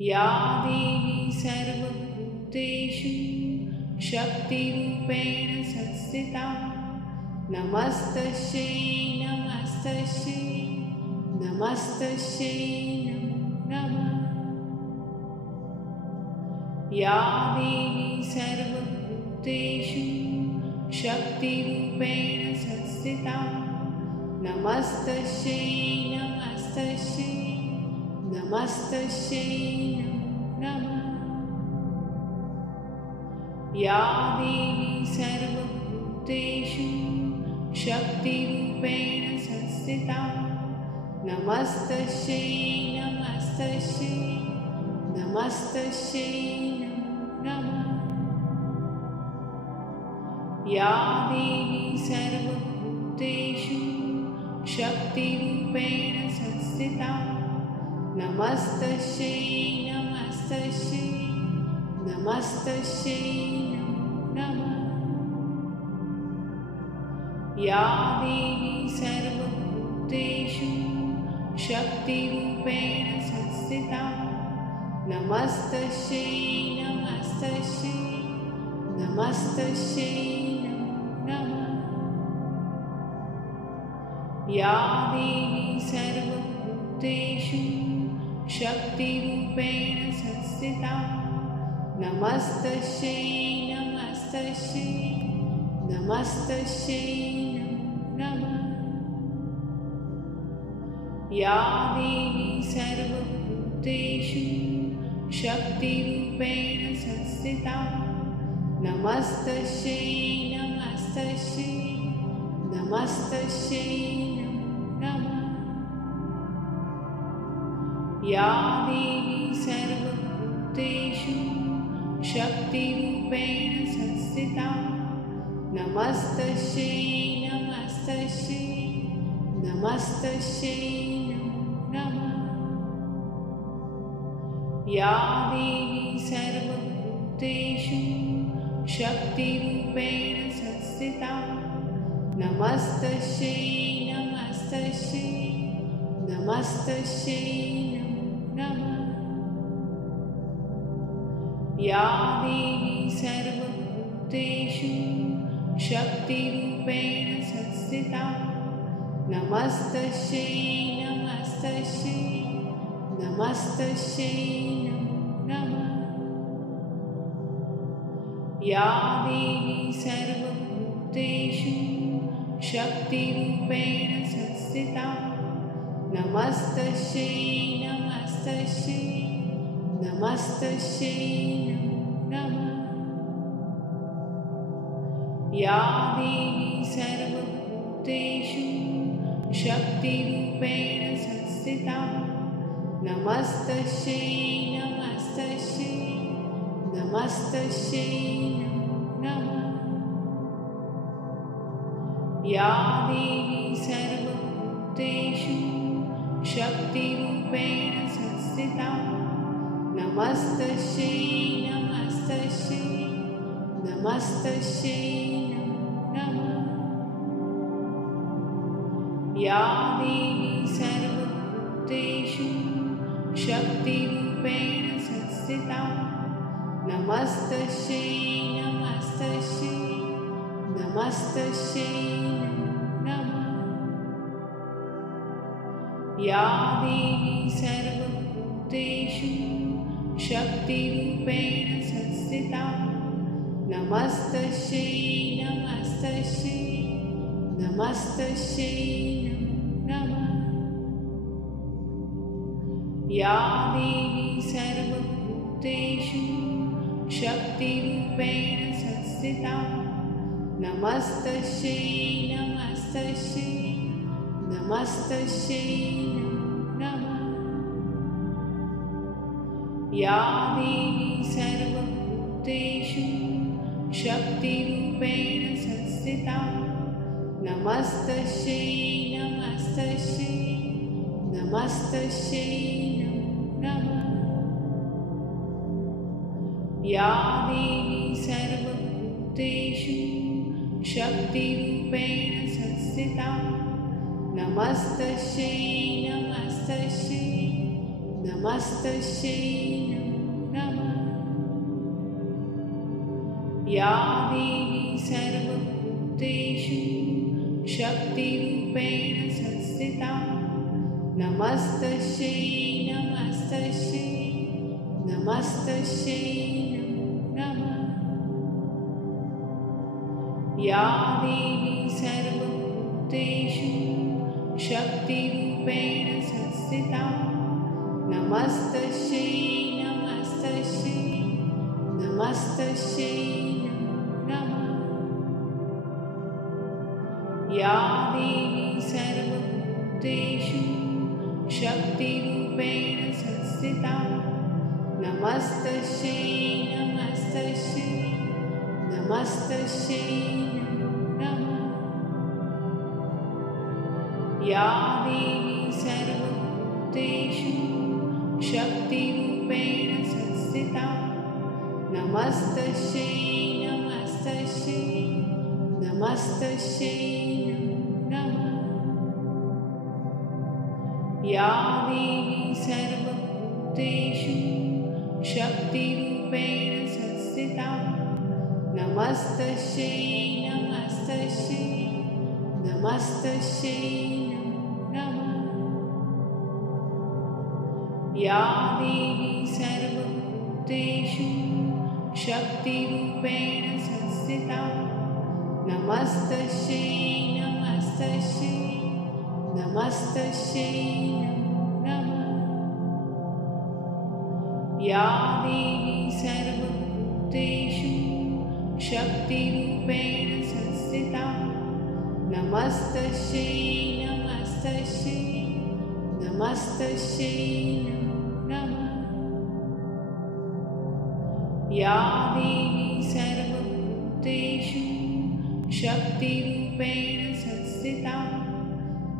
या देवी सर्वभूतेषु शक्तिरूपेण संस्थिता नमस्तस्यै नमस्तस्यै नमस्तस्यै नमो नमः। या देवी सर्वभूतेषु शक्तिरूपेण संस्थिता नमस्तस्यै नमस्तस्यै नमस्तस्यै नमो नमः। या देवी सर्वभूतेषु शक्तिरूपेण संस्थिता नमस्तस्यै नमस्तस्यै नमस्तस्यै नमो नमः। या देवी सर्वभूतेषु शक्तिरूपेण संस्थिता नमस्तस्यै नमस्तस्यै नमस्तस्यै नमो नमः। या देवी सर्वभूतेषु शक्तिरूपेण संस्थिता नमस्तस्यै नमस्तस्यै नमस्तस्यै नमो नमः। या देवी सर्वभूतेषु शक्तिरूपेण संस्थिता नमस्तस्यै नमस्तस्यै नमस्तस्यै नमो नमः। या देवी सर्वभूतेषु शक्तिरूपेण संस्थिता नमस्तस्यै नमस्तस्यै नमस्तस्यै नमो नमः। या देवी सर्वभूतेषु शक्तिरूपेण संस्थिता नमस्तस्यै नमस्तस्यै नमस्तस्यै नमो नमः। या देवी सर्वभूतेषु शक्तिरूपेण संस्थिता नमस्तस्यै नमस्तस्यै नमस्तस्यै नमो नमः। या देवी सर्वभूतेषु शक्तिरूपेण संस्थिता नमस्तस्यै नमस्तस्यै नमस्तस्यै नमो नमः। या देवी सर्वभूतेषु शक्तिरूपेण संस्थिता नमस्तस्यै नमस्तस्यै नमस्तस्यै नमो नमः। या देवी सर्वभूतेषु शक्तिरूपेण संस्थिता नमस्तस्यै नमस्तस्यै नमस्तस्यै नमो नमः। या देवी सर्वभूतेषु शक्तिरूपेण संस्थिता नमस्तस्यै नमस्तस्यै नमस्तस्यै नमो नमः। या देवी सर्वभूतेषु शक्तिरूपेण संस्थिता नमस्तस्यै नमस्तस्यै नमस्तस्यै नमो नमः। या देवी सर्वभूतेषु शक्तिरूपेण संस्थिता नमस्तस्यै नमस्तस्यै नमस्तस्यै नमो नमः। या देवी सर्वभूतेषु शक्तिरूपेण संस्थिता नमस्तस्यै नमस्तस्यै नमस्तस्यै नमो नमः। या देवी सर्वभूतेषु शक्तिरूपेण संस्थिता नमस्तस्यै नमस्तस्यै नमस्तस्यै नमो नमः। या देवी सर्वभूतेषु शक्तिरूपेण संस्थिता नमस्तस्यै नमस्तस्यै नमस्तस्यै नमो नमः। या देवी सर्वभूतेषु शक्तिरूपेण संस्थिता नमस्तस्यै नमस्तस्यै नमस्तस्यै नमो नमः। या देवी सर्वभूतेषु शक्तिरूपेण संस्थिता नमस्तस्यै नमस्तस्यै नमस्तस्यै नमो नमः। या देवी सर्वभूतेषु शक्तिरूपेण संस्थिता नमस्तस्यै नमस्तस्यै नमस्तस्यै नमो नमः। या देवी सर्वभूतेषु शक्तिरूपेण संस्थिता नमस्तस्यै नमस्तस्यै नमस्तस्यै नमो नमः। या देवी सर्वभूतेषु शक्तिरूपेण संस्थिता नमस्तस्यै नमस्तस्यै नमस्तस्यै नमो नमः। या देवी सर्वभूतेषु शक्तिरूपेण संस्थिता नमस्तस्यै नमस्तस्यै नमस्तस्यै नमो नमः। या देवी सर्वभूतेषु शक्तिरूपेण संस्थिता नमस्तस्यै नमस्तस्यै नमस्तस्यै नमो नमः। या देवी सर्वभूतेषु शक्तिरूपेण संस्थिता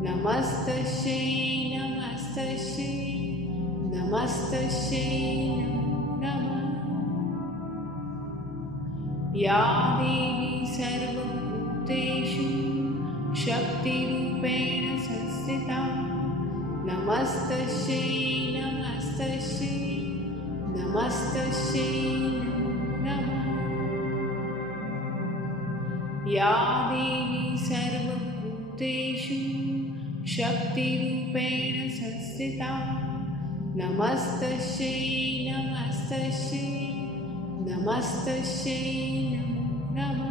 नमस्तस्यै नमस्तस्यै नमस्तस्यै नमो नमः। या देवी सर्वभूतेषु शक्तिरूपेण संस्थिता नमस्तस्यै नमस्तस्यै नमस्तस्यै नमो नमः। या देवी सर्वभूतेषु शक्तिरूपेण संस्थिता नमस्तस्यै नमस्तस्यै नमस्तस्यै नमो नमः।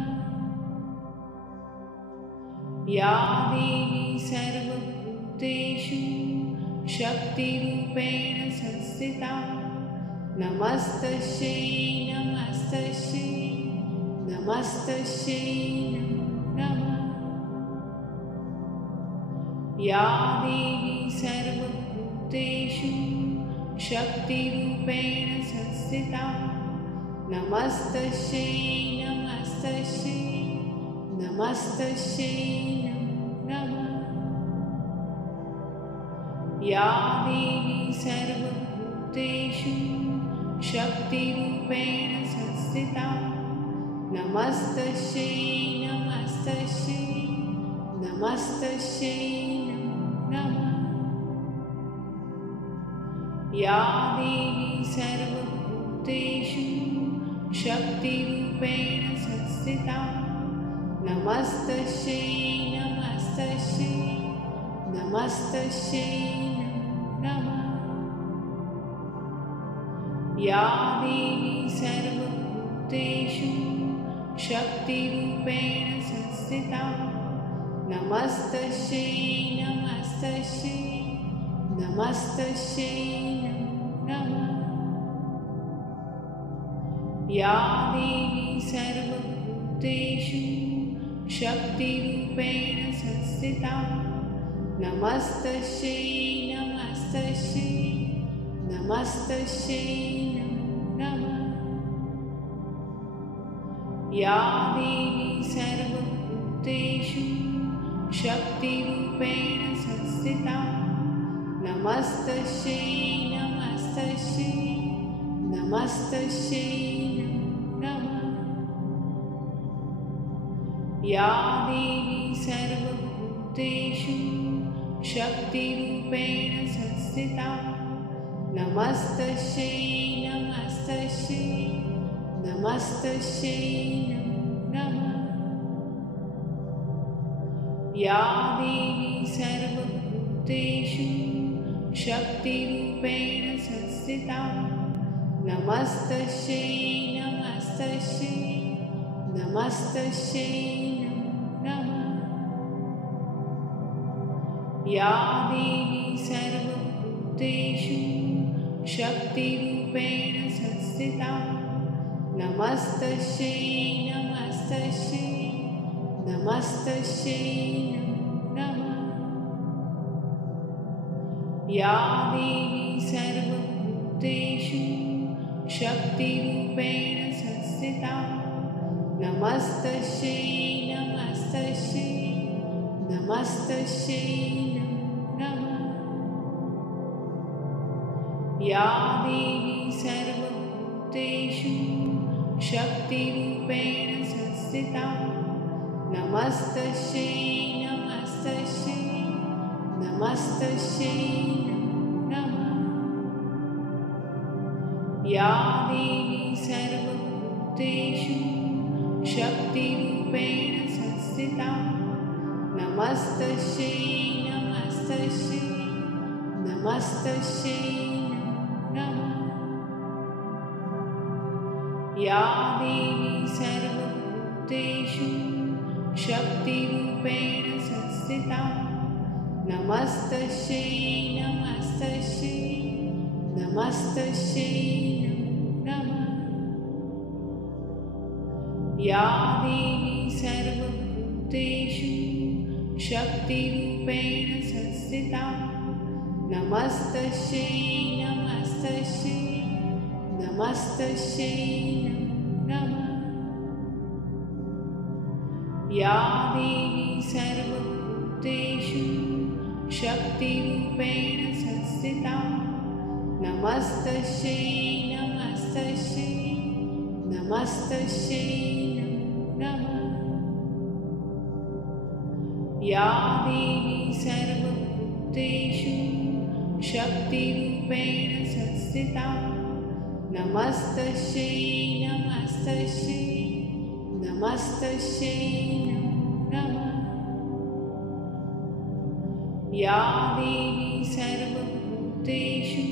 या देवी सर्वभूतेषु शक्तिरूपेण संस्थिता नमस्तस्यै नमस्तस्यै नमस्तस्यै नमो नमः। या देवी सर्वभूतेषु शक्तिरूपेण संस्थिता नमस्तस्यै नमस्तस्यै नमस्तस्यै नमो नमः। या देवी सर्वभूतेषु शक्तिरूपेण संस्थिता नमस्तस्यै नमस्तस्यै नमस्तस्यै नमो नमः। या देवी सर्वभूतेषु शक्तिरूपेण संस्थिता नमस्तस्यै नमस्तस्यै नमस्तस्यै नमो नमः। या देवी सर्वभूतेषु शक्तिरूपेण संस्थिता नमस्तस्यै नमस्तस्यै नमस्तस्यै नमो नमः। या देवी सर्वभूतेषु शक्तिरूपेण संस्थिता नमस्तस्यै नमस्तस्यै नमस्तस्यै नमो नमः। या देवी सर्वभूतेषु शक्तिरूपेण संस्थिता नमस्तस्यै नमस्तस्यै नमस्तस्यै नमो नमः। या देवी सर्वभूतेषु शक्तिरूपेण संस्थिता नमस्तस्यै नमस्तस्यै नमस्तस्यै नमो नमः। या देवी सर्वभूतेषु शक्तिरूपेण संस्थिता नमस्तस्यै नमस्तस्यै नमस्तस्यै नमो नमः। या देवी सर्वभूतेषु शक्तिरूपेण संस्थिता नमस्तस्यै नमस्तस्यै नमस्तस्यै नमो नमः। या देवी सर्वभूतेषु शक्तिरूपेण संस्थिता नमस्तस्यै नमस्तस्यै नमस्तस्यै नमो नमः। या देवी सर्वभूतेषु शक्तिरूपेण संस्थिता नमस्तस्यै नमस्तस्यै नमस्तस्यै नमो नमः। या देवी सर्वभूतेषु शक्तिरूपेण संस्थिता नमस्तस्यै नमस्तस्यै नमस्तस्यै नमो नमः। या देवी सर्वभूतेषु शक्तिरूपेण संस्थिता नमस्तस्यै नमस्तस्यै नमस्तस्यै नमो नमः। या देवी सर्वभूतेषु शक्तिरूपेण संस्थिता नमस्तस्यै नमस्तस्यै नमस्तस्यै नमो नमः। या देवी सर्वभूतेषु शक्तिरूपेण संस्थिता नमस्तस्यै नमस्तस्यै नमस्तस्यै नमो नमः। या देवी सर्वभूतेषु शक्तिरूपेण संस्थिता नमस्तस्यै नमस्तस्यै नमस्तस्यै नमो नमः। या देवी सर्वभूतेषु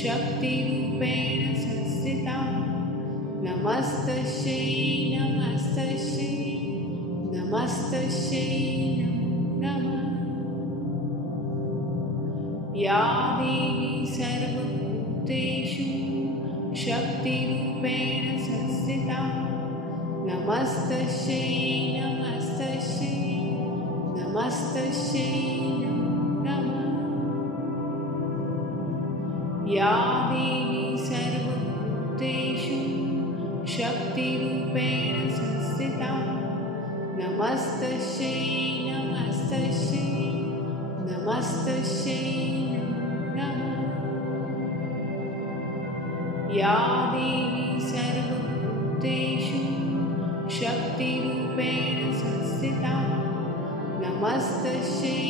शक्तिरूपेण संस्थिता नमस्तस्यै नमस्तस्यै नमस्तस्यै नमो नमः। या देवी सर्वभूतेषु शक्तिरूपेण संस्थिता नमस्तस्यै नमस्तस्यै नमस्तस्यै नमो नमः। या देवी सर्वभूतेषु शक्तिरूपेण संस्थिता नमस्तस्यै नमस्तस्यै नमस्तस्यै नमो नमः। या देवी सर्वभूतेषु शक्तिरूपेण संस्थिता नमस्तस्यै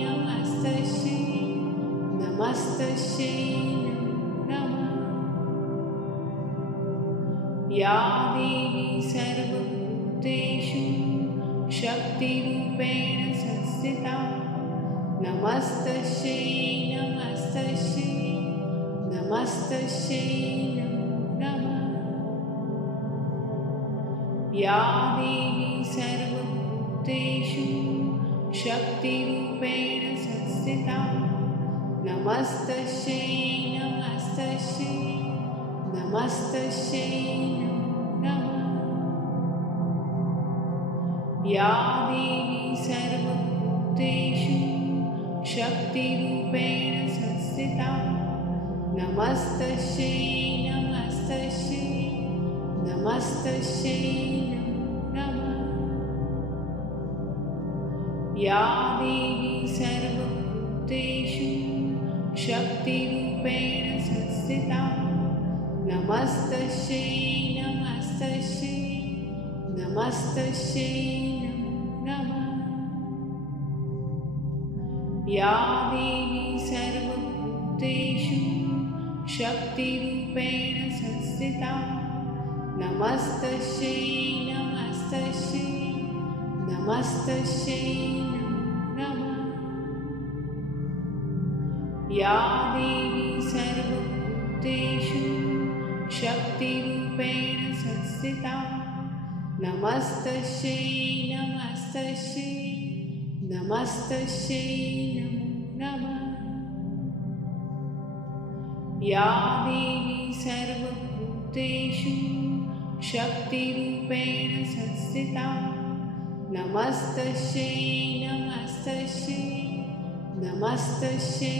नमस्तस्यै नमस्तस्यै नमो नमः। या देवी सर्वभूतेषु शक्तिरूपेण संस्थिता नमस्तस्यै नमस्तस्यै नमस्तस्यै नमो नमः। या देवी सर्वभूतेषु शक्तिरूपेण संस्थिता नमस्तस्यै नमस्तस्यै नमस्तस्यै नमो नमः। या देवी सर्वभूतेषु शक्तिरूपेण संस्थिता नमस्तस्यै नमस्तस्यै नमस्तस्यै नमो नमः। या देवी सर्वभूतेषु शक्तिरूपेण संस्थिता नमस्तस्यै नमस्तस्यै नमस्तस्यै नमो नमः। या देवी सर्वभूतेषु शक्तिरूपेण संस्थिता नमस्तस्यै नमस्तस्यै नमस्तस्यै नमो नमः। या देवी सर्वभूतेषु शक्तिरूपेण संस्थिता नमस्तस्यै नमस्तस्यै नमस्तस्यै नमो नमः। या देवी सर्वभूतेषु शक्तिरूपेण संस्थिता नमस्तस्यै नमस्तस्यै नमस्तस्यै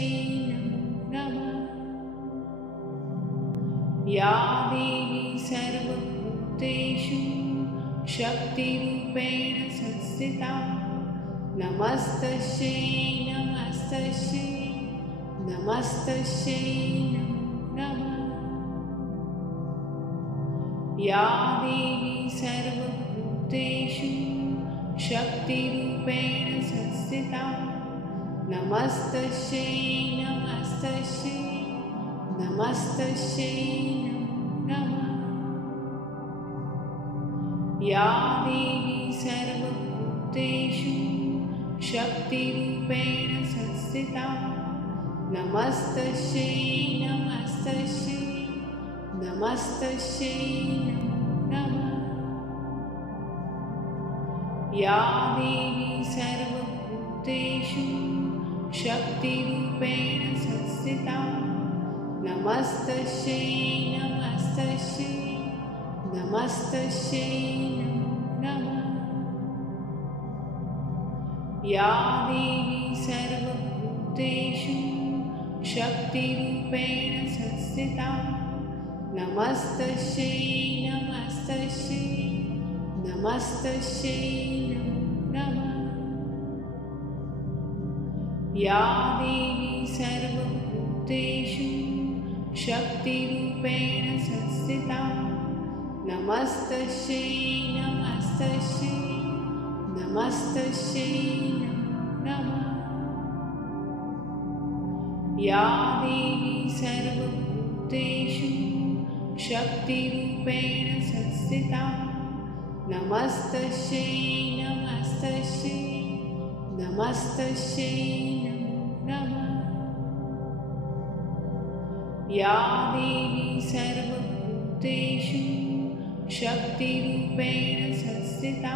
नमो नमः। या देवी सर्वभूतेषु शक्तिरूपेण संस्थिता नमस्तस्यै नमस्तस्यै नमस्तस्यै नमो नमः। या देवी सर्वभूतेषु शक्तिरूपेण संस्थिता नमस्तस्यै नमस्तस्यै नमस्तस्यै नमो नमः। या देवी सर्वभूतेषु शक्तिरूपेण संस्थिता नमस्तस्यै नमस्तस्यै नमस्तस्यै नमो नमः। या देवी सर्वभूतेषु शक्तिरूपेण संस्थिता नमस्तस्यै नमस्तस्यै नमस्तस्यै नमो नमः। या देवी सर्वभूतेषु शक्तिरूपेण संस्थिता नमस्तस्यै नमस्तस्यै नमस्तस्यै नमो नमः। या देवी सर्वभूतेषु शक्तिरूपेण संस्थिता नमस्तस्यै नमस्तस्यै नमस्तस्यै नमो नमः। या देवी सर्वभूतेषु शक्तिरूपेण संस्थिता नमस्तस्यै नमस्तस्यै नमस्तस्यै नमो नमः। या देवी सर्वभूतेषु शक्तिरूपेण संस्थिता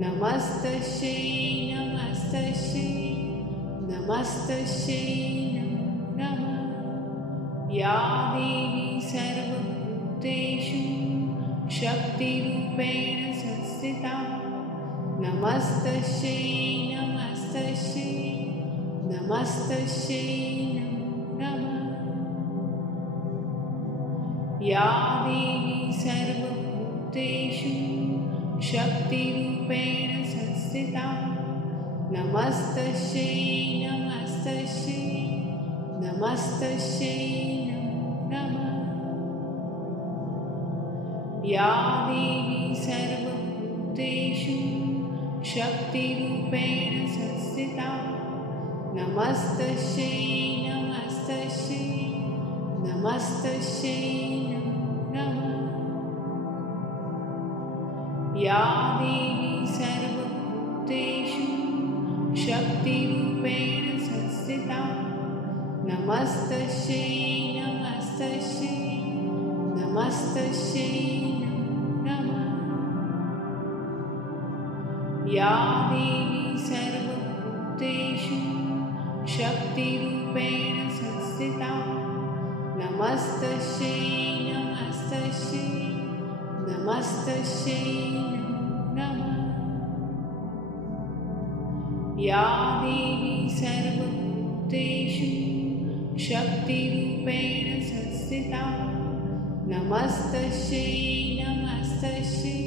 नमस्तस्यै नमस्तस्यै नमस्तस्यै नमो नमः। या देवी सर्वभूतेषु शक्तिरूपेण संस्थिता नमस्तस्यै नमस्तस्यै नमस्तस्यै नमो नमः। या देवी सर्वभूतेषु शक्तिरूपेण संस्थिता नमस्तस्यै नमस्तस्यै नमस्तस्यै नमो नमः। या देवी सर्वभूतेषु शक्तिरूपेण संस्थिता नमस्तस्यै नमस्तस्यै नमस्तस्यै नमो नमः। या देवी सर्वभूतेषु शक्तिरूपेण संस्थिता नमस्तस्यै नमस्तस्यै नमस्तस्यै नमो नमः। या देवी सर्वभूतेषु शक्तिरूपेण संस्थिता नमस्तस्यै नमस्तस्यै नमस्तस्यै नमो नमः। या देवी सर्वभूतेषु शक्तिरूपेण संस्थिता नमस्तस्यै नमस्तस्यै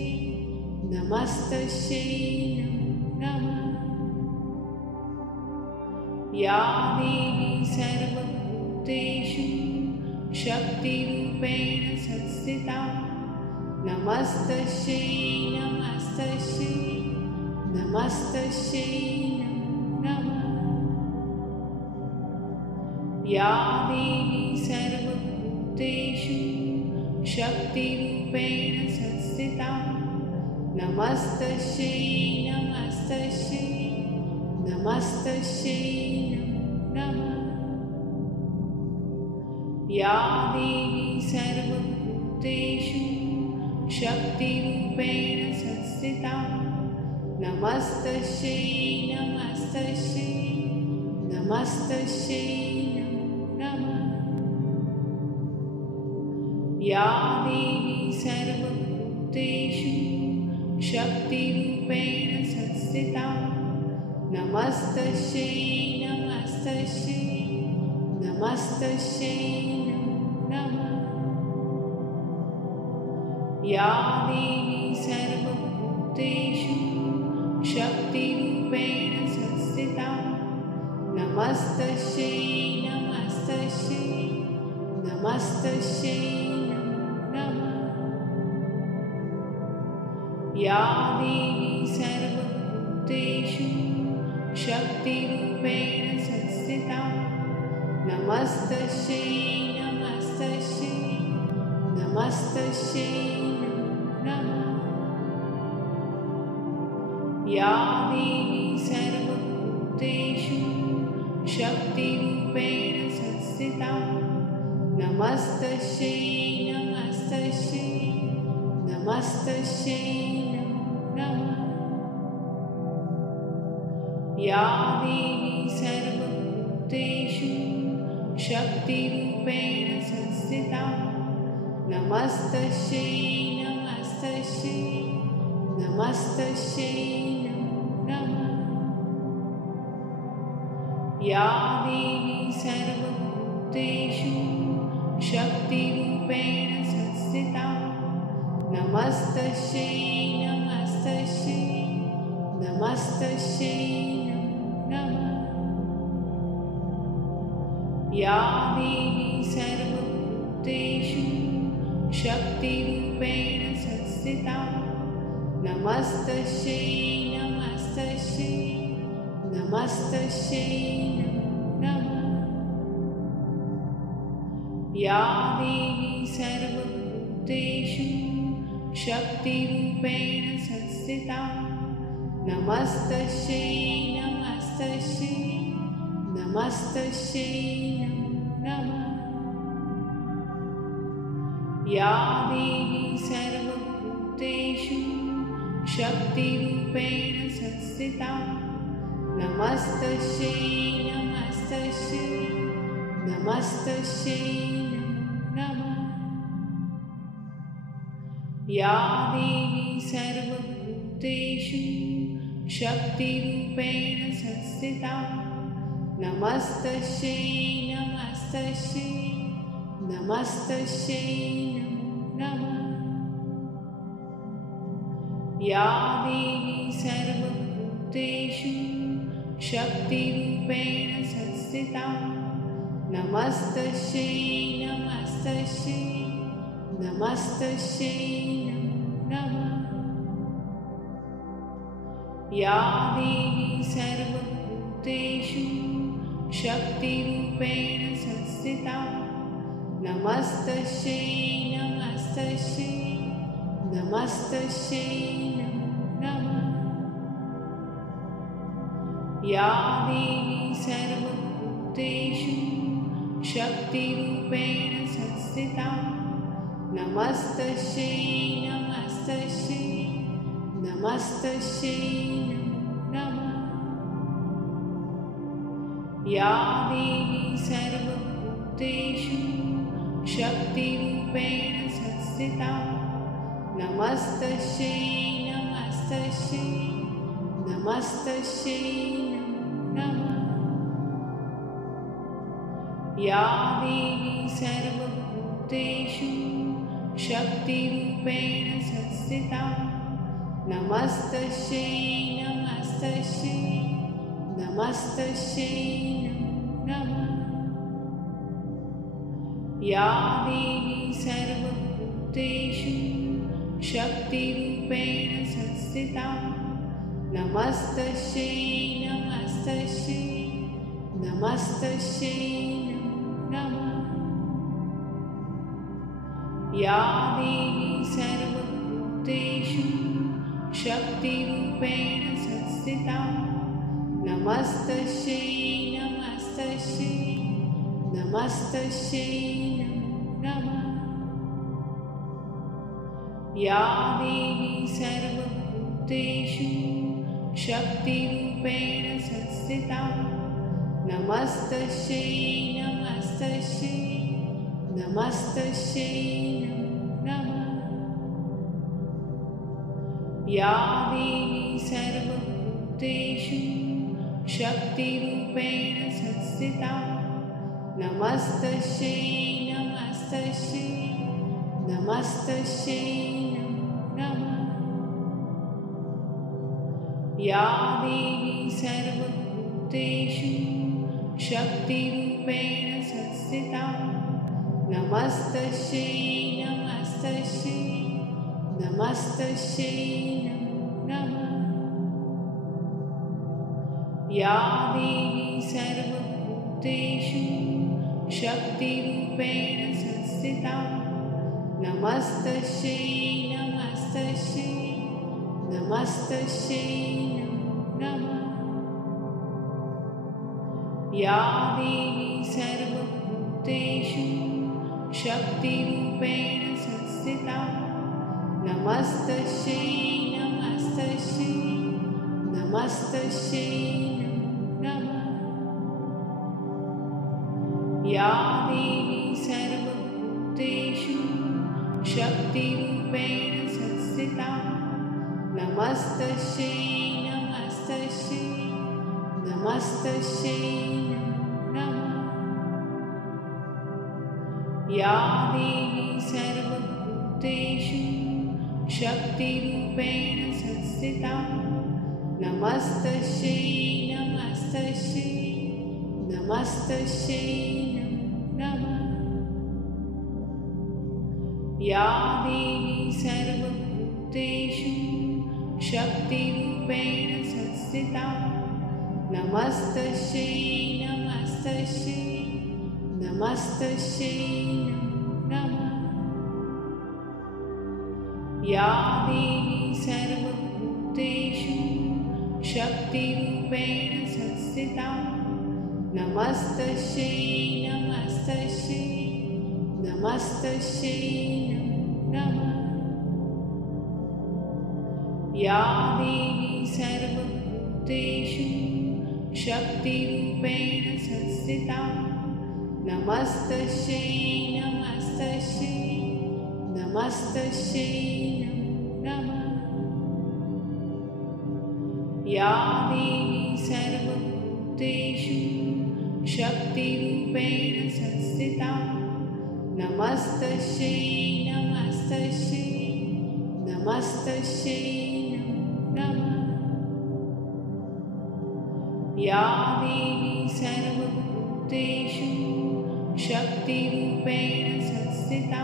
नमस्तस्यै नमो नमः। या देवी सर्वभूतेषु शक्तिरूपेण संस्थिता नमस्तस्यै नमस्तस्यै नमस्तस्यै नमो या देवी सर्वभूतेषु शक्तिरूपेण संस्थिता नमस्तस्यै नमस्तस्यै नमस्तस्यै नमो नमः। या देवी सर्वभूतेषु शक्तिरूपेण संस्थिता नमस्तस्यै नमस्तस्यै नमस्तस्यै नमो नमः। या देवी सर्वभूतेषु शक्तिरूपेण संस्थिता नमस्तस्यै नमस्तस्यै नमस्तस्यै नमो नमः। या देवी सर्वभूतेषु शक्तिरूपेण संस्थिता नमस्तस्यै नमस्तस्यै नमस्तस्यै नमो नमः। या देवी सर्वभूतेषु शक्तिरूपेण संस्थिता नमस्तस्यै नमस्तस्यै नमस्तस्यै नमो नमः। या देवी सर्वभूतेषु शक्तिरूपेण संस्थिता नमस्तस्यै नमस्तस्यै नमस्तस्यै नमो नमः। या देवी सर्वभूतेषु शक्तिरूपेण संस्थिता नमस्तस्यै नमस्तस्यै नमस्तस्यै नमो नमः। या देवी सर्वभूतेषु शक्तिरूपेण संस्थिता नमस्तस्यै नमस्तस्यै नमस्तस्यै नमो नमः। या देवी सर्वभूतेषु शक्तिरूपेण संस्थिता नमस्तस्यै नमस्तस्यै नमस्तस्यै नमो नमः। या देवी सर्वभूतेषु शक्तिरूपेण संस्थिता नमस्तस्यै नमस्तस्यै नमस्तस्यै नमो नमः। या देवी सर्वभूतेषु शक्तिरूपेण संस्थिता नमस्तस्यै नमस्तस्यै नमस्तस्यै नमो नमः। या देवी सर्वभूतेषु शक्तिरूपेण संस्थिता नमस्तस्यै नमस्तस्यै नमस्तस्यै नमो नमः। या देवी सर्वभूतेषु शक्तिरूपेण संस्थिता नमस्तस्यै नमस्तस्यै नमस्तस्यै नमो नमः। या देवी सर्वभूतेषु शक्तिरूपेण संस्थिता नमस्तस्यै नमस्तस्यै नमस्तस्यै नमो नमः। या देवी सर्वभूतेषु शक्तिरूपेण संस्थिता नमस्तस्यै नमस्तस्यै नमस्तस्यै नमो नमः। या देवी सर्वभूतेषु शक्तिरूपेण संस्थिता नमस्तस्यै नमस्तस्यै नमस्तस्यै नमो नमः। या देवी सर्वभूतेषु शक्तिरूपेण संस्थिता नमस्तस्यै नमस्तस्यै नमस्तस्यै नमो नमः। या देवी सर्वभूतेषु शक्तिरूपेण संस्थिता नमस्तस्यै नमस्तस्यै नमस्तस्यै नमः। या देवी सर्वभूतेषु शक्तिरूपेण संस्थिता नमस्तस्यै नमस्तस्यै नमस्तस्यै नमो नमः। या देवी सर्वभूतेषु शक्तिरूपेण संस्थिता नमस्तस्यै नमस्तस्यै नमस्तस्यै नमो नमः। या देवी सर्वभूतेषु शक्तिरूपेण संस्थिता नमस्तस्यै नमस्तस्यै नमस्तस्यै नमो नमः। या देवी सर्वभूतेषु शक्तिरूपेण संस्थिता नमस्तस्यै नमस्तस्यै नमस्तस्यै नमो नमः। या देवी सर्वभूतेषु शक्तिरूपेण संस्थिता नमस्तस्यै नमस्तस्यै नमस्तस्यै नमो नमः। या देवी सर्वभूतेषु शक्तिरूपेण संस्थिता नमस्तस्यै नमस्तस्यै नमस्तस्यै नमो नमः। या देवी सर्वभूतेषु शक्तिरूपेण संस्थिता नमस्तस्यै नमस्तस्यै नमस्तस्यै नमो नमः। या देवी सर्वभूतेषु शक्तिरूपेण संस्थिता नमस्तस्यै नमस्तस्यै नमस्तस्यै नमो नमः। या देवी सर्वभूतेषु शक्तिरूपेण संस्थिता नमस्तस्यै नमस्तस्यै नमस्तस्यै नमो नमः। या देवी सर्वभूतेषु शक्तिरूपेण संस्थिता नमस्तस्यै नमस्तस्यै नमस्तस्यै नमो नमः। या देवी सर्वभूतेषु शक्तिरूपेण संस्थिता नमस्तस्यै नमस्तस्यै नमस्तस्यै नमो नमः। या देवी सर्वभूतेषु शक्तिरूपेण संस्थिता नमस्तस्यै नमस्तस्यै नमस्तस्यै नमो नमः। या देवी सर्वभूतेषु शक्तिरूपेण संस्थिता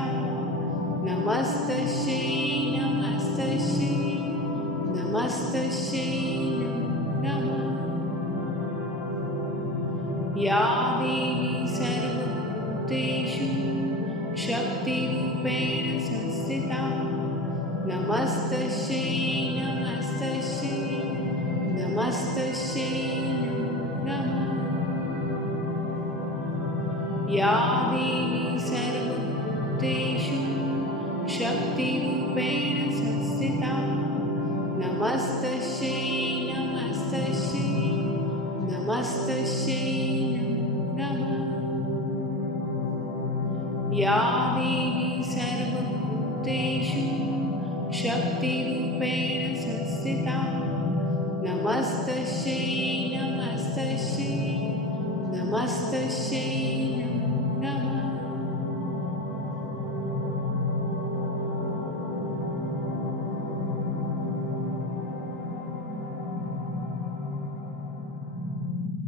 नमस्तस्यै नमस्तस्यै नमस्तस्यै नमो नमः। या देवी सर्वभूतेषु शक्तिरूपेण संस्थिता नमस्तस्यै नमस्तस्यै नमस्तस्यै नमो नमः। या देवी सर्वभूतेषु शक्तिरूपेण संस्थिता नमस्तस्यै नमस्तस्यै नमस्तस्यै नमो नमः। या देवी सर्वभूतेषु शक्तिरूपेण संस्थिता नमस्तस्यै नमस्तस्यै नमस्तस्यै